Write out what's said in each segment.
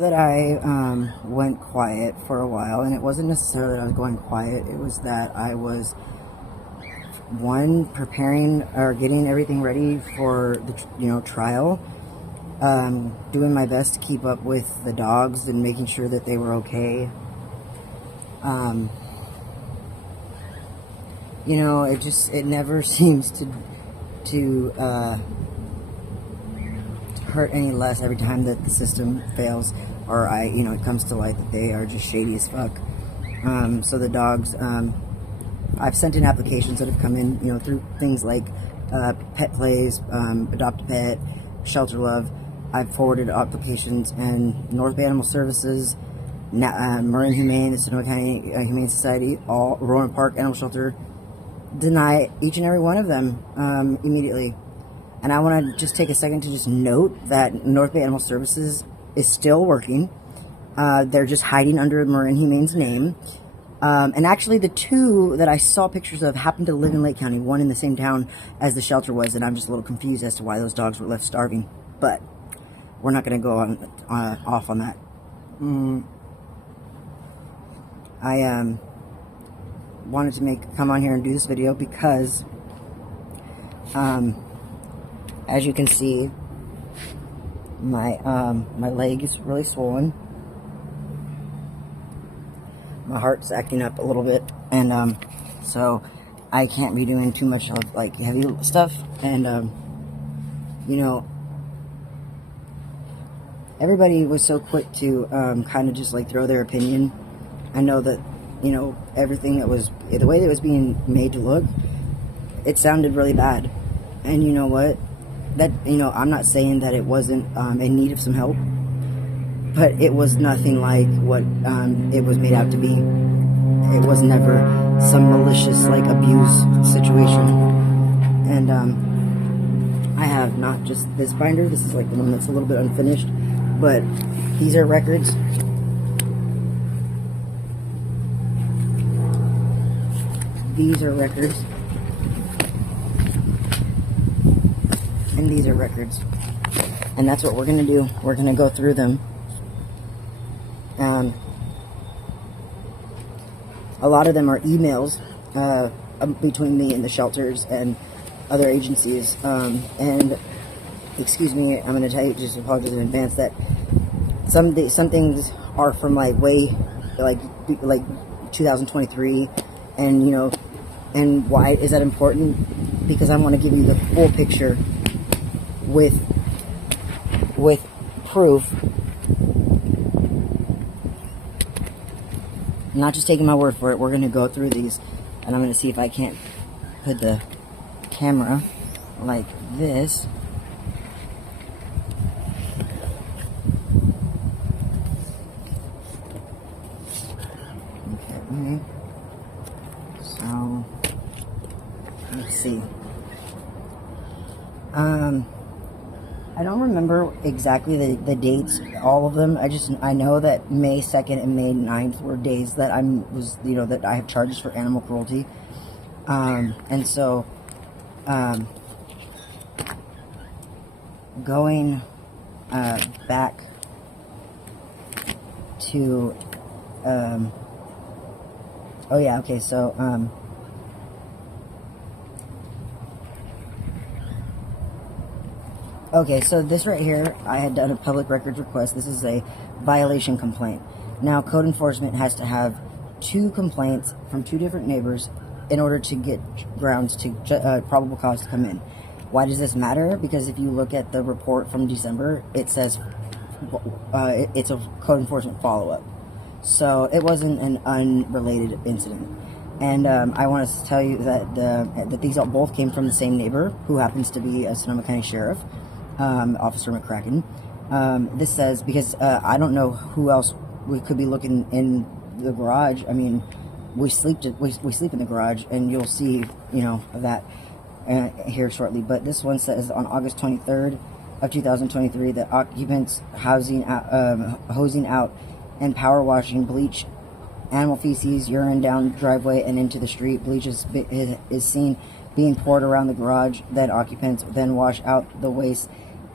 That I went quiet for a while, and it wasn't necessarily that I was going quiet. It was that I was one preparing or getting everything ready for the trial, doing my best to keep up with the dogs and making sure that they were okay. Um, it never seems to hurt any less every time that the system fails, or it comes to light that they are just shady as fuck. So the dogs, I've sent in applications that have come in, through things like Pet Plays, Adopt a Pet, Shelter Love. I've forwarded applications, and North Bay Animal Services, Marin Humane, the Sonoma County Humane Society, all Rowan Park Animal Shelter, deny each and every one of them immediately. And I want to just take a second to just note that North Bay Animal Services is still working. They're just hiding under Marin Humane's name. And actually, the two that I saw pictures of happened to live in Lake County, one in the same town as the shelter was, and I'm just a little confused as to why those dogs were left starving. But we're not going to go off on that. I wanted to come on here and do this video because as you can see, my leg is really swollen. My heart's acting up a little bit, and so I can't be doing too much of like heavy stuff. And everybody was so quick to kind of just like throw their opinion. I know that everything that was the way that it was being made to look, it sounded really bad. And you know what? That I'm not saying that it wasn't in need of some help, but it was nothing like what it was made out to be. It was never some malicious like abuse situation. And I have not just this binder. This is like the one that's a little bit unfinished, but these are records. These are records. And these are records. And that's what we're going to do. We're going to go through them. A lot of them are emails between me and the shelters and other agencies. And excuse me, I'm going to tell you, just apologize in advance, that some things are from like way like 2023, and and why is that important? Because I want to give you the full picture with proof. I'm not just taking my word for it. We're going to go through these, and I'm going to see if I can't put the camera like this. Okay, so let's see. I don't remember exactly the dates, all of them. I know that May 2nd and May 9th were days that that I have charges for animal cruelty. And so, going back to, oh yeah, okay, so, okay, so this right here, I had done a public records request. This is a violation complaint. Now, code enforcement has to have 2 complaints from 2 different neighbors in order to get grounds to probable cause to come in. Why does this matter? Because if you look at the report from December, it says it's a code enforcement follow-up. So it wasn't an unrelated incident. And I want to tell you that these both came from the same neighbor, who happens to be a Sonoma County Sheriff. Officer McCracken. This says, because I don't know who else we could be looking in the garage. I mean, we sleep in the garage, and you'll see, that here shortly. But this one says on August 23rd of 2023 that occupants hosing out and power washing bleach, animal feces, urine down driveway and into the street. Bleach is seen being poured around the garage. Then occupants then wash out the waste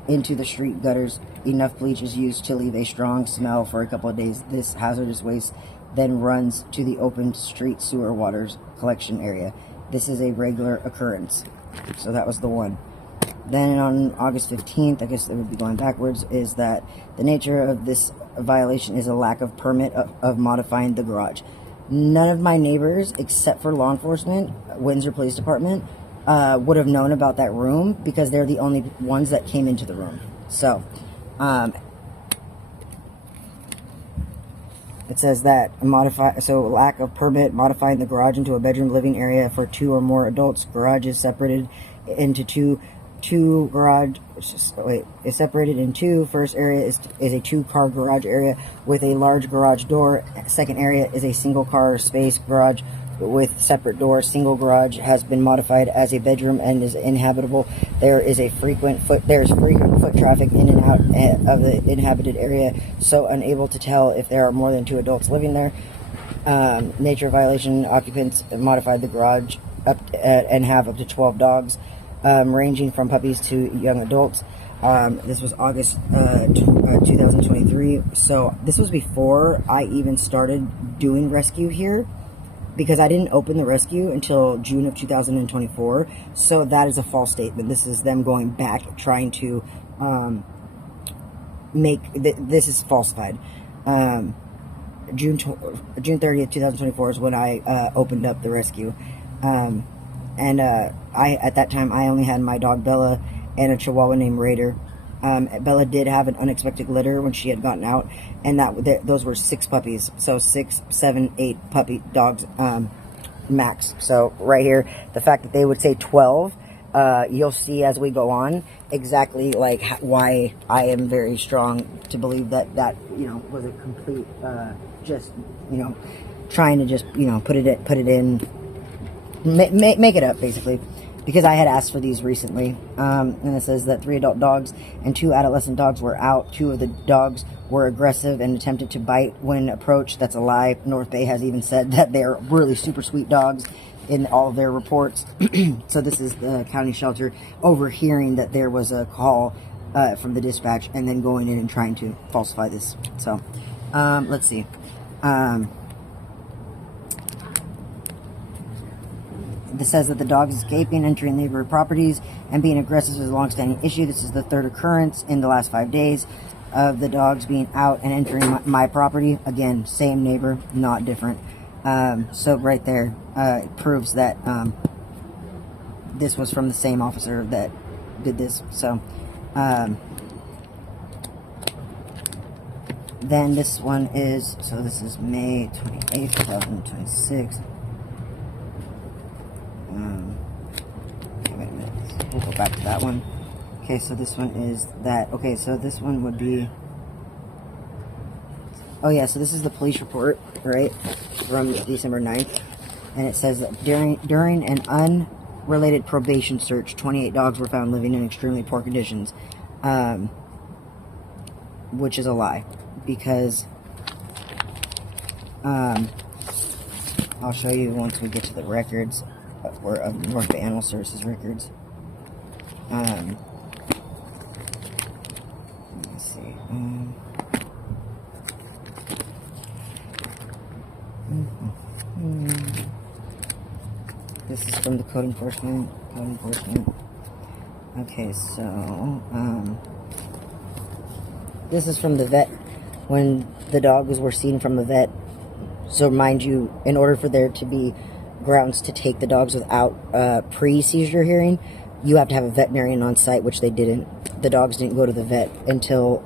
into the street gutters. Enough bleach is used to leave a strong smell for a couple of days. This hazardous waste then runs to the open street sewer waters collection area. This is a regular occurrence. So that was the one. Then on August 15th, I guess it would be going backwards, is that the nature of this violation is a lack of permit of modifying the garage. None of my neighbors, except for law enforcement, Windsor Police Department, would have known about that room because they're the only ones that came into the room. So, it says that lack of permit modifying the garage into a bedroom living area for 2 or more adults. Garage is separated into two. Is separated in two. First area is a 2-car garage area with a large garage door. Second area is a single car space garage with separate doors. Single garage has been modified as a bedroom and is inhabitable. There is frequent foot traffic in and out of the inhabited area, so unable to tell if there are more than 2 adults living there. Nature violation: occupants modified the garage and have up to 12 dogs, ranging from puppies to young adults. This was August 2023, so this was before I even started doing rescue here, because I didn't open the rescue until June of 2024, so that is a false statement. This is them going back, trying to this is falsified. June 30th, 2024 is when I opened up the rescue. At that time, I only had my dog Bella and a Chihuahua named Raider. Bella did have an unexpected litter when she had gotten out, and those were 6 puppies. So 6, 7, 8 puppy dogs max. So right here, the fact that they would say 12, you'll see as we go on exactly like why I am very strong to believe that was a complete just trying to just put it in. Make it up, basically, because I had asked for these recently. And it says that 3 adult dogs and 2 adolescent dogs were out. 2 of the dogs were aggressive and attempted to bite when approached. That's a lie. North Bay has even said that they're really super sweet dogs in all of their reports. So this is the county shelter overhearing that there was a call from the dispatch and then going in and trying to falsify this. So let's see. This says that the dog is escaping, entering neighborhood properties, and being aggressive is a long-standing issue. This is the 3rd occurrence in the last 5 days of the dogs being out and entering my property. Again, same neighbor, not different. So right there, it proves that this was from the same officer that did this. So then this one is, so this is May 28th, 2026. Okay, wait a minute. We'll go back to that one. Okay, so this one is that. Okay, so this one would be. Oh yeah, so this is the police report, right, from December 9th, and it says that during an unrelated probation search, 28 dogs were found living in extremely poor conditions, which is a lie, because I'll show you once we get to the records of North Bay Animal Services records. Let's see. This is from the code enforcement. Okay, so this is from the vet when the dogs were seen from the vet. So mind you, in order for there to be grounds to take the dogs without pre-seizure hearing, you have to have a veterinarian on site, which they didn't. The dogs didn't go to the vet until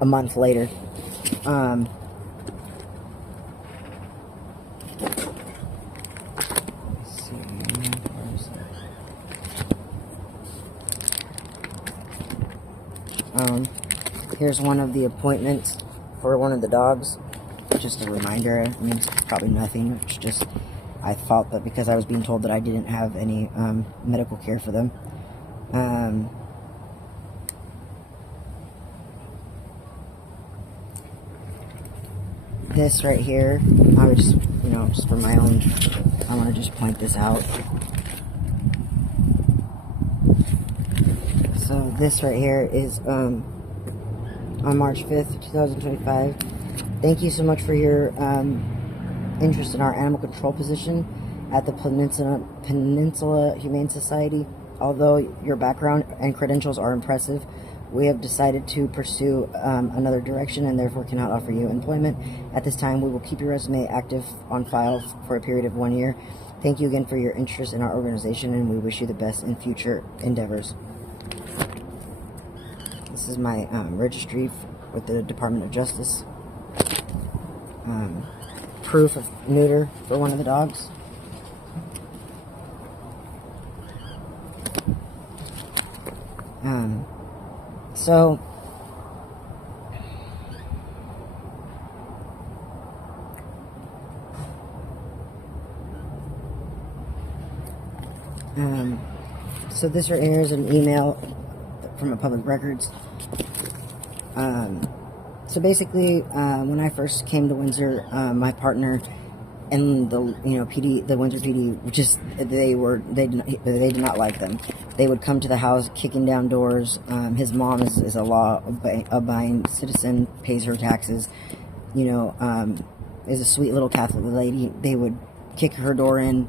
a month later. Here's one of the appointments for one of the dogs. Just a reminder. I mean, it's probably nothing. It's just I thought that because I was being told that I didn't have any medical care for them. This right here, I would just, just for my own, I want to just point this out. So this right here is on March 5th, 2025. Thank you so much for your interest in our animal control position at the Peninsula Humane Society. Although your background and credentials are impressive, we have decided to pursue another direction and therefore cannot offer you employment. At this time, we will keep your resume active on file for a period of 1 year. Thank you again for your interest in our organization, and we wish you the best in future endeavors. This is my registry with the Department of Justice. Proof of neuter for one of the dogs. So this right here is an email from a public records. So basically, when I first came to Windsor, my partner and the PD, the Windsor PD, they did not like them. They would come to the house kicking down doors. His mom is a law-abiding citizen, pays her taxes, is a sweet little Catholic lady. They would kick her door in,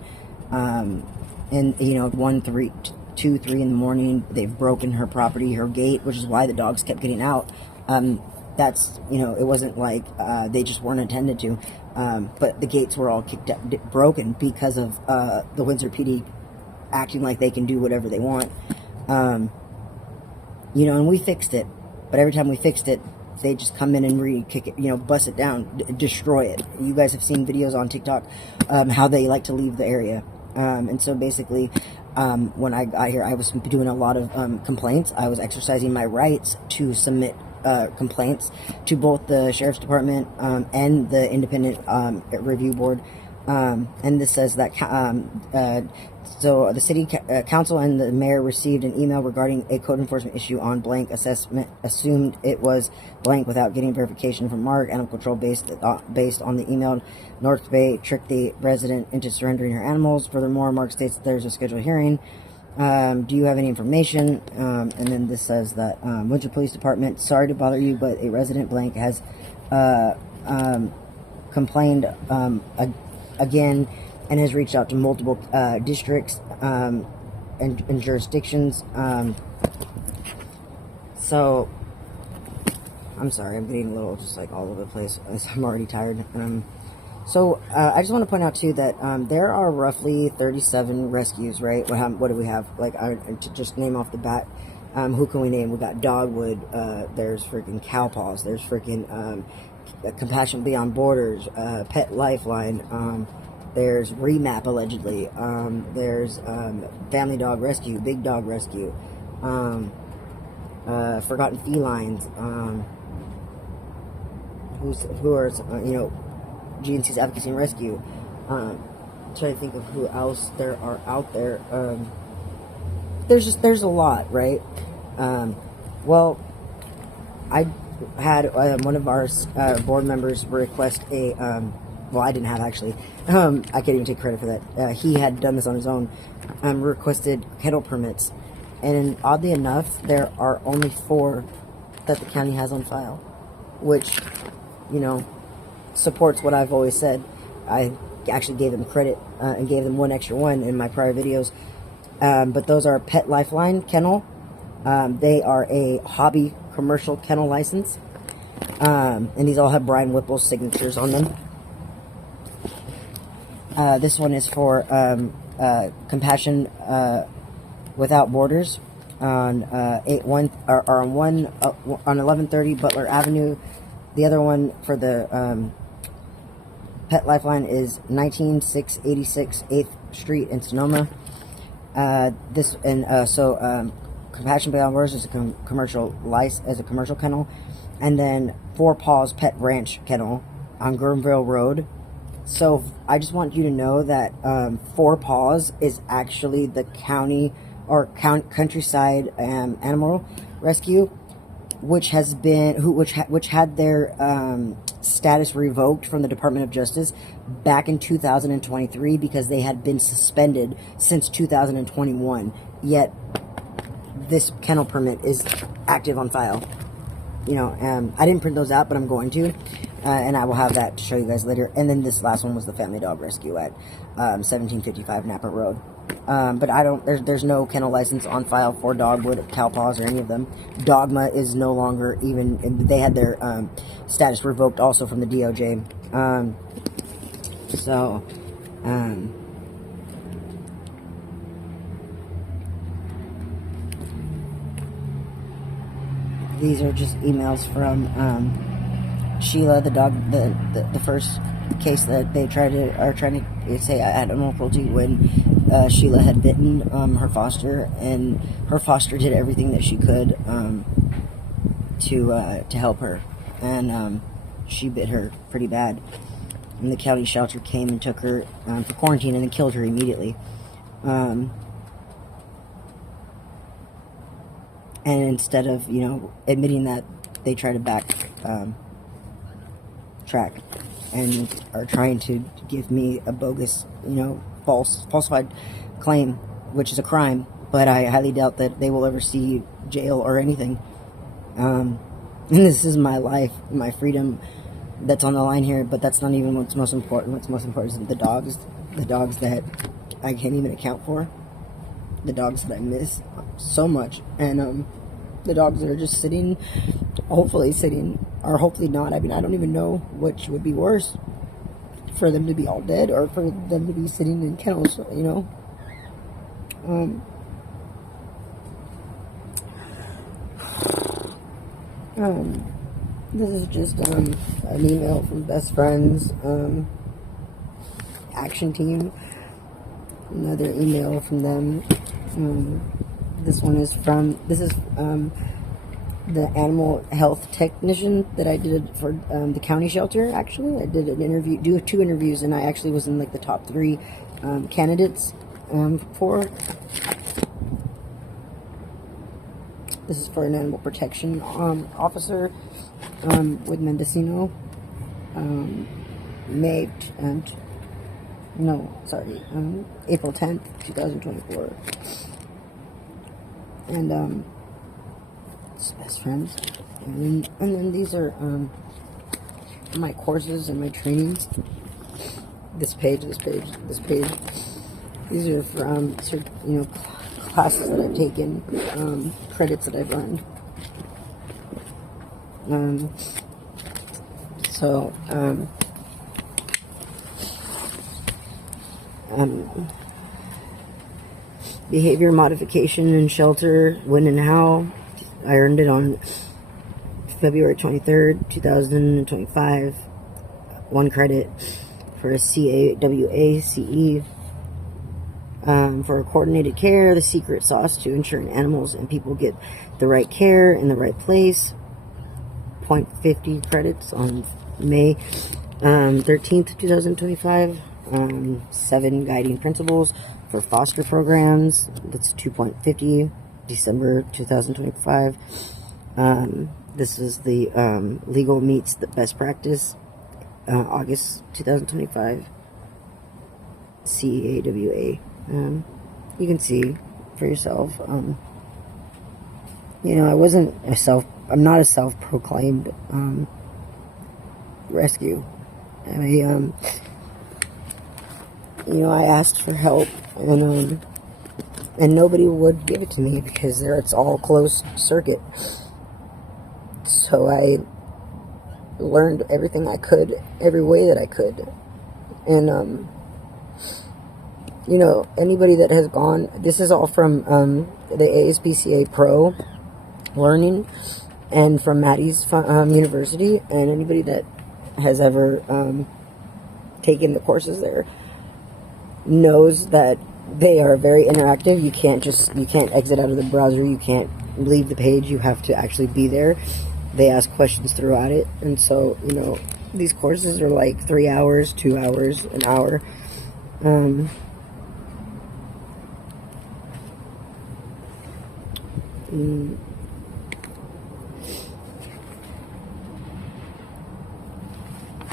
and 1, 3, 2, 3 in the morning. They've broken her property, her gate, which is why the dogs kept getting out. That's, it wasn't like they just weren't attended to, but the gates were all broken because of the Windsor PD acting like they can do whatever they want. And we fixed it, but every time we fixed it, they just come in and re-kick it, bust it down, destroy it. You guys have seen videos on TikTok how they like to leave the area. And so basically, when I got here, I was doing a lot of complaints. I was exercising my rights to submit complaints to both the Sheriff's Department and the Independent Review Board. And this says that so the City Council and the Mayor received an email regarding a code enforcement issue on blank assessment, assumed it was blank without getting verification from Mark. Animal Control based on the email, North Bay tricked the resident into surrendering her animals. Furthermore, Mark states that there's a scheduled hearing. Do you have any information? And then this says that Windsor Police Department, sorry to bother you, but a resident blank has complained again and has reached out to multiple districts and jurisdictions. So I'm sorry, I'm getting a little just like all over the place. I'm already tired. So I just want to point out too that there are roughly 37 rescues, right? What do we have? Like, to just name off the bat, who can we name? We got Dogwood. There's freaking Cow Paws. There's freaking Compassion Beyond Borders. Pet Lifeline. There's Remap allegedly. There's Family Dog Rescue, Big Dog Rescue. Forgotten Felines. Who are GNC's Advocacy and Rescue. Trying to think of who else there are out there. There's a lot, right? Well, I had one of our board members request a well, I didn't have actually. I can't even take credit for that. He had done this on his own. Requested kennel permits, and oddly enough, there are only 4 that the county has on file, which supports what I've always said. I actually gave them credit and gave them 1 extra one in my prior videos. But those are Pet Lifeline Kennel. They are a hobby commercial kennel license. And these all have Brian Whipple's signatures on them. This one is for Compassion Without Borders on 1130 Butler Avenue. The other one for the Pet Lifeline is 19686 8th Street in Sonoma. Compassion Beyond Borders is a commercial kennel, and then Four Paws Pet Ranch Kennel on Gurnville Road. So I just want you to know that Four Paws is actually the county or countryside animal rescue, which has been which had their status revoked from the Department of Justice back in 2023 because they had been suspended since 2021. Yet this kennel permit is active on file. You know, I didn't print those out, but I'm going to, and I will have that to show you guys later. And then this last one was the Family Dog Rescue at 1755 Napa Road. But I don't, there's no kennel license on file for Dogwood, Cow Paws, or any of them. Dogma is no longer even, they had their status revoked also from the DOJ. These are just emails from Sheila, the dog, the first case that they are trying to say animal cruelty when Sheila had bitten her foster, and her foster did everything that she could to help her, and she bit her pretty bad. And the county shelter came and took her for quarantine and then killed her immediately. And instead of, you know, admitting that, they try to track and are trying to give me a bogus, you know, falsified claim, which is a crime, but I highly doubt that they will ever see jail or anything. And this is my life, my freedom that's on the line here, but that's not even what's most important. What's most important is the dogs that I can't even account for, the dogs that I miss so much, and the dogs that are just sitting, hopefully not. I mean, I don't even know which would be worse, for them to be all dead or for them to be sitting in kennels, you know. This is just an email from Best Friends Action Team. Another email from them. This is the animal health technician that I did for the county shelter. Actually, I did two interviews, and I actually was in like the top 3 candidates for. This is for an animal protection officer with Mendocino. April 10th, 2024. And it's Best Friends. And then these are my courses and my trainings. This page. These are from classes that I've taken, credits that I've earned. Behavior modification in shelter, when and how. I earned it on February 23rd, 2025. 1 credit for a CAWACE. For coordinated care, the secret sauce to ensuring animals and people get the right care in the right place. 0.50 credits on May 13th, 2025. 7 guiding principles for foster programs. That's 2.50. December 2025. This is the legal meets the best practice. August 2025. CAWA. You can see for yourself. I'm not a self-proclaimed rescue. I asked for help, and nobody would give it to me because it's all closed circuit. So I learned everything I could, every way that I could, and anybody that has gone, this is all from the ASPCA Pro learning and from Maddie's University, and anybody that has ever taken the courses there knows that they are very interactive. You can't exit out of the browser, you can't leave the page, you have to actually be there. They ask questions throughout it, and so these courses are like 3 hours, 2 hours, an hour.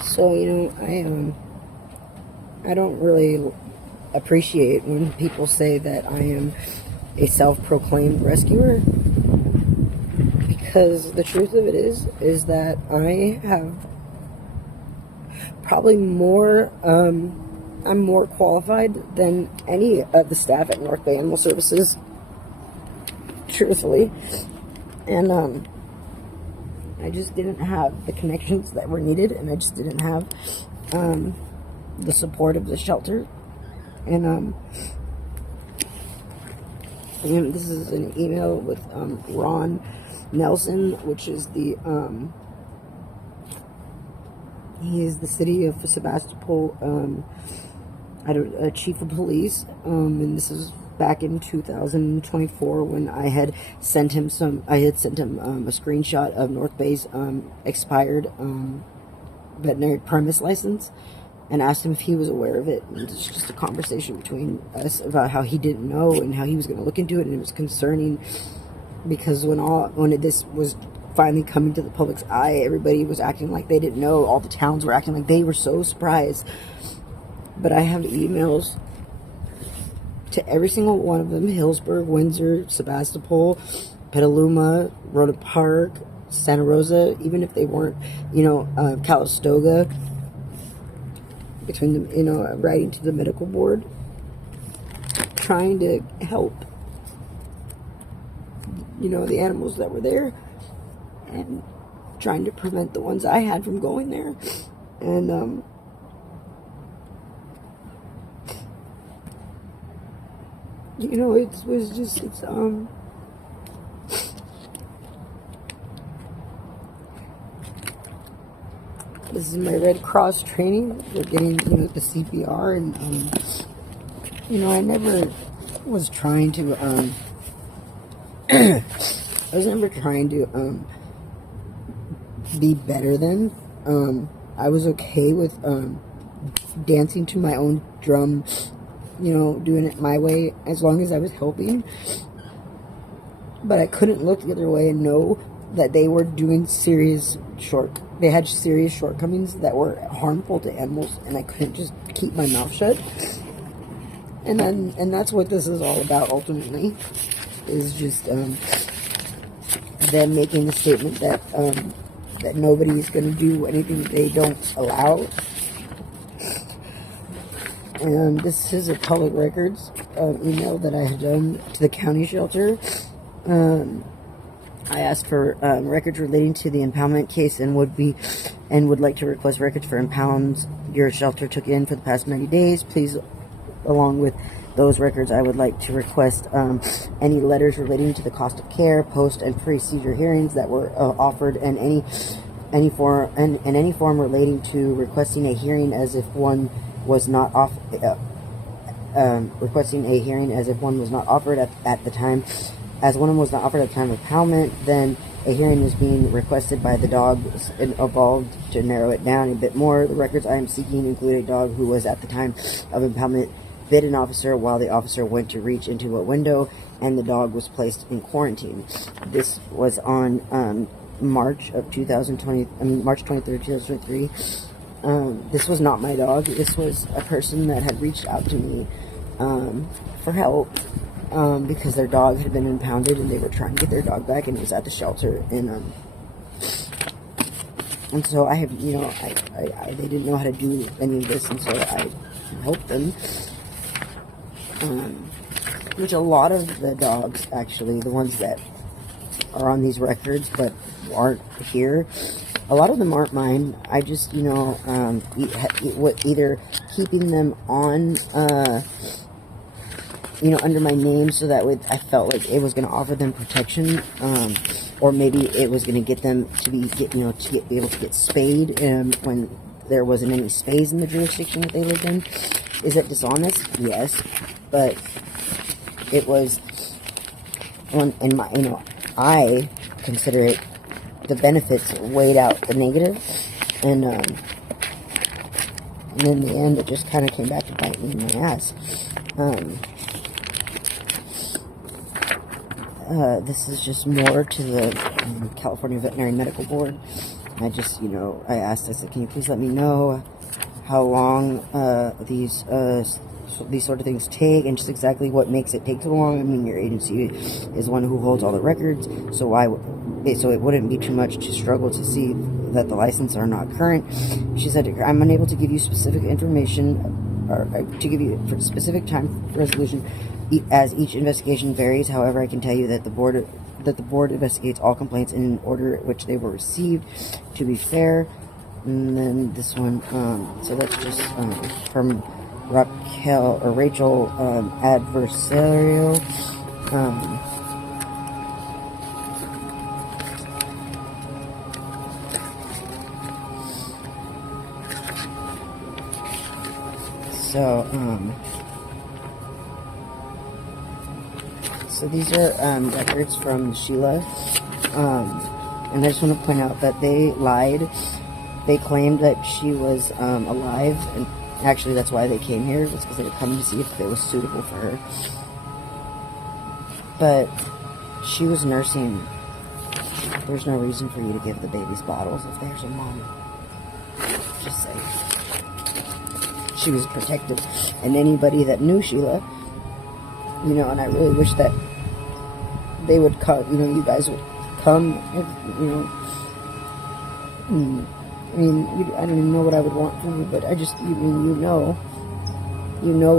So I don't really appreciate when people say that I am a self-proclaimed rescuer, because the truth of it is that I have probably more, I'm more qualified than any of the staff at North Bay Animal Services, truthfully. And I just didn't have the connections that were needed, and I just didn't have the support of the shelter. And this is an email with Ron Nelson, which is the he is the city of Sebastopol chief of police, and this is back in 2024 when I had sent him a screenshot of North Bay's expired veterinary premise license, and asked him if he was aware of it. And it's just a conversation between us about how he didn't know and how he was going to look into it, and it was concerning because when this was finally coming to the public's eye, everybody was acting like they didn't know. All the towns were acting like they were so surprised. But I have emails to every single one of them: Hillsburg, Windsor, Sebastopol, Petaluma, Rona Park, Santa Rosa, even if they weren't, Calistoga, between them, writing to the medical board, trying to help, the animals that were there, and trying to prevent the ones I had from going there. And, it was just, this is my Red Cross training. We're getting, the CPR, and, I never was trying to, I was never trying to, be better than. I was okay with, dancing to my own drum, doing it my way, as long as I was helping. But I couldn't look the other way and know that they were doing they had serious shortcomings that were harmful to animals, and I couldn't just keep my mouth shut. And that's what this is all about, ultimately, is just them making the statement that that nobody's going to do anything they don't allow. And this is a public records email that I had done to the county shelter. I asked for records relating to the impoundment case and would like to request records for impounds your shelter took in for the past 90 days. Please, along with those records, I would like to request any letters relating to the cost of care, post and pre-seizure hearings that were offered, and any form relating to requesting a hearing as if one was not requesting a hearing as if one was not offered at the time. As one was not offered at the time of impoundment, then a hearing was being requested by the dog. It evolved to narrow it down a bit more. The records I am seeking include a dog who was at the time of impoundment bit an officer while the officer went to reach into a window, and the dog was placed in quarantine. This was on March 23rd, 2023. This was not my dog. This was a person that had reached out to me for help because their dog had been impounded and they were trying to get their dog back, and it was at the shelter. And so I have, they didn't know how to do any of this, and so I helped them. Which a lot of the dogs, actually, the ones that are on these records but aren't here, a lot of them aren't mine. I just, either keeping them on, under my name, so that way I felt like it was going to offer them protection, or maybe it was going to get them to be able to get spayed when there wasn't any spays in the jurisdiction that they lived in. Is that dishonest? Yes, but it was I consider it, the benefits weighed out the negative, and in the end, it just kind of came back to bite me in my ass. This is just more to the California Veterinary Medical Board. I just, I asked, I said, can you please let me know how long these these sort of things take, and just exactly what makes it take so long. I mean, your agency is one who holds all the records, so it wouldn't be too much to struggle to see that the licenses are not current. She said, I'm unable to give you specific information or to give you a specific time resolution as each investigation varies. However, I can tell you that the board investigates all complaints in order at which they were received. To be fair. And then this one, so that's just from Rachel Adversario. So these are records from Sheila, and I just want to point out that they lied. They claimed that she was alive, and actually that's why they came here, was because they were coming to see if it was suitable for her. But she was nursing. There's no reason for you to give the babies bottles if there's a mom. Just say. She was protected. And anybody that knew Sheila, you know, and I really wish that they would come, you know, you guys would come, if, you know, I mean, I don't even know what I would want from you, but I just, you know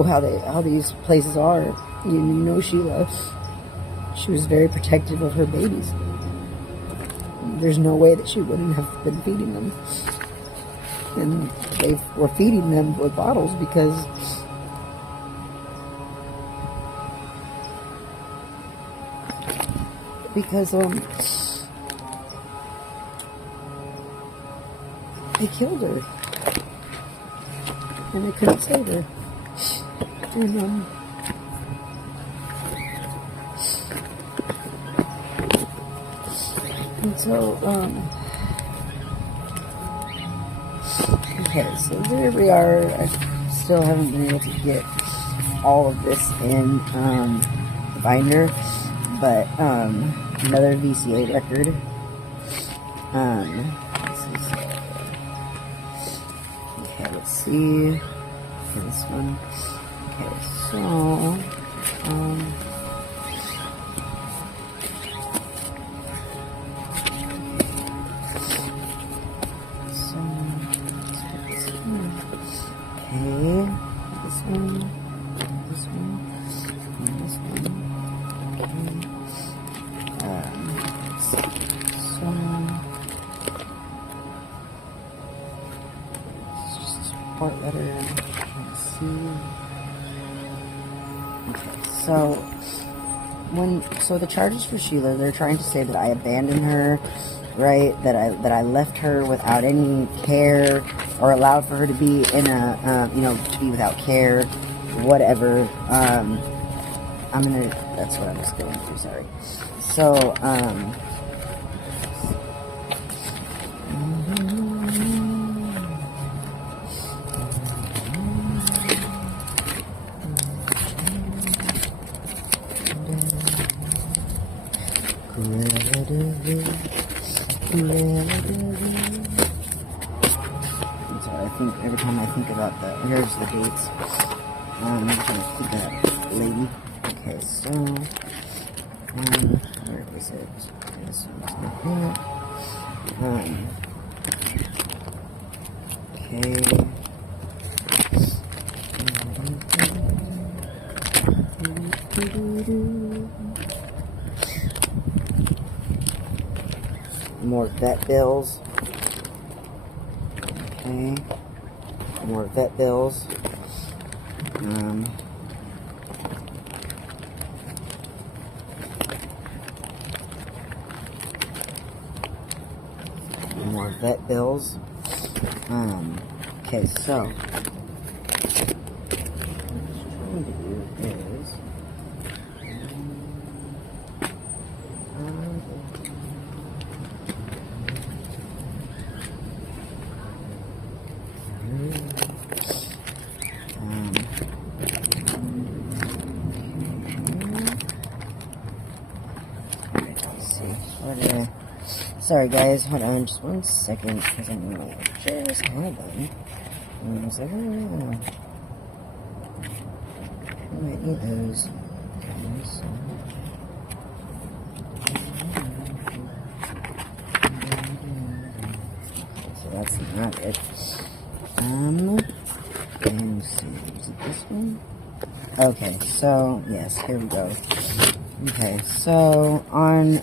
how these places are. You know Sheila. She was very protective of her babies. There's no way that she wouldn't have been feeding them. And they were feeding them with bottles because they killed her, and they couldn't save her. And so, okay, so there we are. I still haven't been able to get all of this in the binder, but another VCA record. Let's see. Okay, this one. Okay, so letter. Let's see. Okay, so the charges for Sheila, they're trying to say that I abandoned her, right? That I left her without any care, or allowed for her to be in a to be without care, whatever. That's what I was going through. Sorry. So I'm sorry, I think every time I think about that, here's the dates. I'm trying to think that lady. Okay, so where is it? This one's not more vet bills. Okay. More vet bills. More vet bills. Okay, so what I'm trying to do is sorry guys, hold on just 1 second, because I know just hold on. 1 second. Whitney O's. So that's not it. And see, is it this one? Okay, so yes, here we go. Okay, so on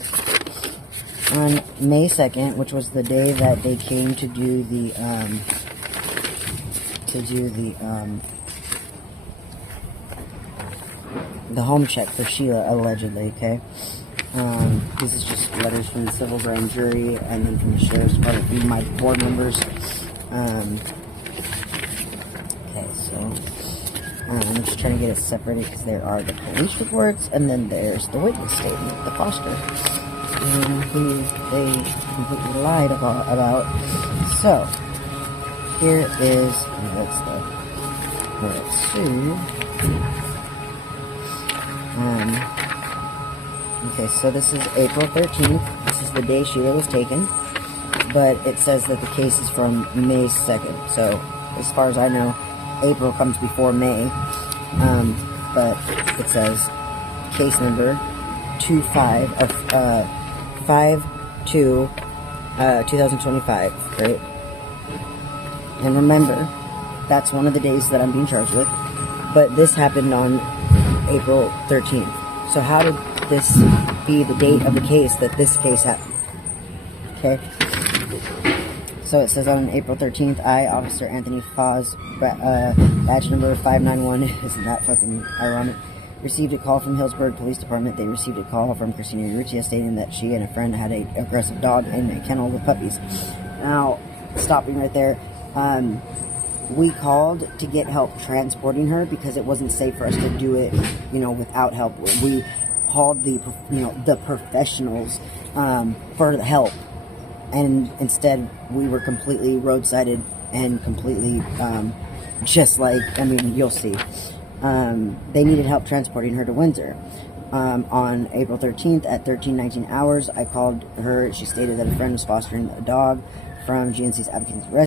May 2nd, which was the day that they came to do the home check for Sheila, allegedly, okay? This is just letters from the civil grand jury and then from the sheriff's department, from my board members. Okay, so I'm just trying to get it separated because there are the police reports and then there's the witness statement, the foster, who they completely lied about. So, here is, what's the, where it's sued. Okay, so this is April 13th. This is the day Sheila was taken. But it says that the case is from May 2nd. So, as far as I know, April comes before May. But it says case number 5/2/2025, right? And remember, that's one of the days that I'm being charged with. But this happened on April 13th. So how did this be the date of the case that this case happened? Okay. So it says on April 13th, I, Officer Anthony Foz, badge number 591, isn't that fucking ironic, received a call from Hillsburg Police Department. They received a call from Christina Urrutia stating that she and a friend had an aggressive dog in a kennel with puppies. Now, stopping right there, we called to get help transporting her because it wasn't safe for us to do it, without help. We called the professionals for the help, and instead we were completely roadsided and completely you'll see. They needed help transporting her to Windsor. On April 13th at 13:19 hours, I called her. She stated that a friend was fostering a dog from GNC's Advocates Rescue.